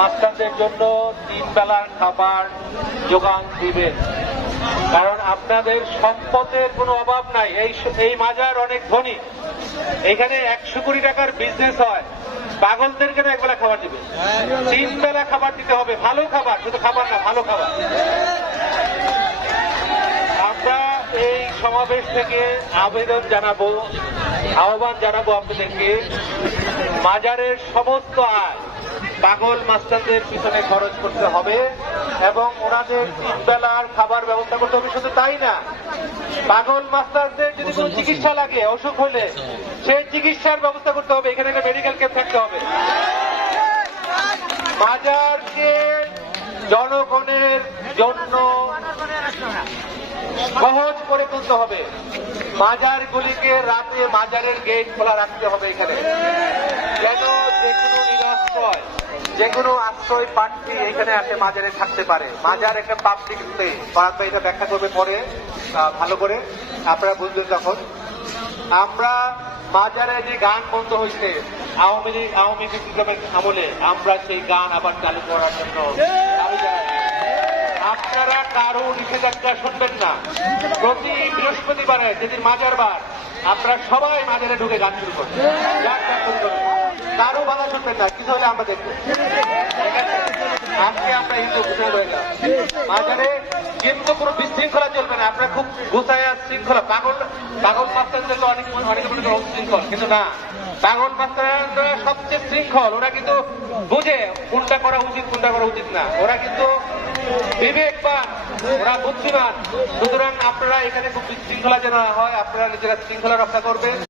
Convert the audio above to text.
মাস্টারদের জন্য 3 বেলার খাবার যোগান দিবেন, কারণ আপনাদের সম্পদের কোনো অভাব নাই। এই মাজার অনেক ধনী, এখানে 100 কোটি টাকার বিজনেস হয়। পাগলদেরকে না একবেলা খাবার দিবে, 3 বেলা খাবার দিতে হবে, ভালো খাবার, শুধু খাবার না, ভালো খাবার। আমরা এই সমাবেশ থেকে আবেদন জানাবো, আহ্বান জানাবো আপনাদেরকে, মাজারের সমস্ত আয় পাগল মাস্টারদের পিছনে খরচ করতে হবে এবং ওনাদের 3 বেলার খাবার ব্যবস্থা করতে হবে। শুধু তাই না, পাগল মাস্টারদের যদি কোনো চিকিৎসা লাগে, অসুখ হলে সেই চিকিৎসার ব্যবস্থা করতে হবে। এখানে একটা মেডিকেল ক্যাম্প থাকতে হবে। মাজারকে জনগণের জন্য সহজ করে তুলতে হবে। মাজারগুলিকে রাতে মাজারের গেট খোলা রাখতে হবে, এখানে যেন যেকোনো নিরাশ্রয়, যেকোনো আশ্রয় প্রার্থী এখানে আসে মাজারে থাকতে পারে। মাজার একটা পাবলিক প্লেস, এটা ব্যাখ্যা করবে পরে ভালো করে, আপনারা বুঝবেন যখন। আমরা মাজারে যে গান বন্ধ হয়েছে আওয়ামী বিপ্লবের আমলে, আমরা সেই গান আবার চালু করার জন্য দাবি জানাই। আপনারা কারো নিষেধাজ্ঞা শুনবেন না। প্রতি বৃহস্পতিবারে, যেদিন মাজার বার, আপনারা সবাই মাজারে ঢুকে গান শুরু করবেন, কারো বাধা শুনবেন না। কিছু হলে আমরা দেখবো। আজকে আমরা হিন্দু গুছাই রয়ে গেলাম মাজারে, কিন্তু কোনো বিশৃঙ্খলা চলবে না। আপনারা খুব গুছায় শৃঙ্খলা। পাগল মাস্টারদের তো অনেকে মনে করেন শৃঙ্খল, কিন্তু না, পাগল মাস্টাররা সবচেয়ে শৃঙ্খল। ওরা কিন্তু বুঝে কোনটা করা উচিত, কোনটা করা উচিত না। ওরা কিন্তু বিবেকবান, ওরা বুদ্ধিমান। সুতরাং আপনারা এখানে খুব বিশৃঙ্খলা যেন না হয়, আপনারা নিজেরা শৃঙ্খলা রক্ষা করবেন।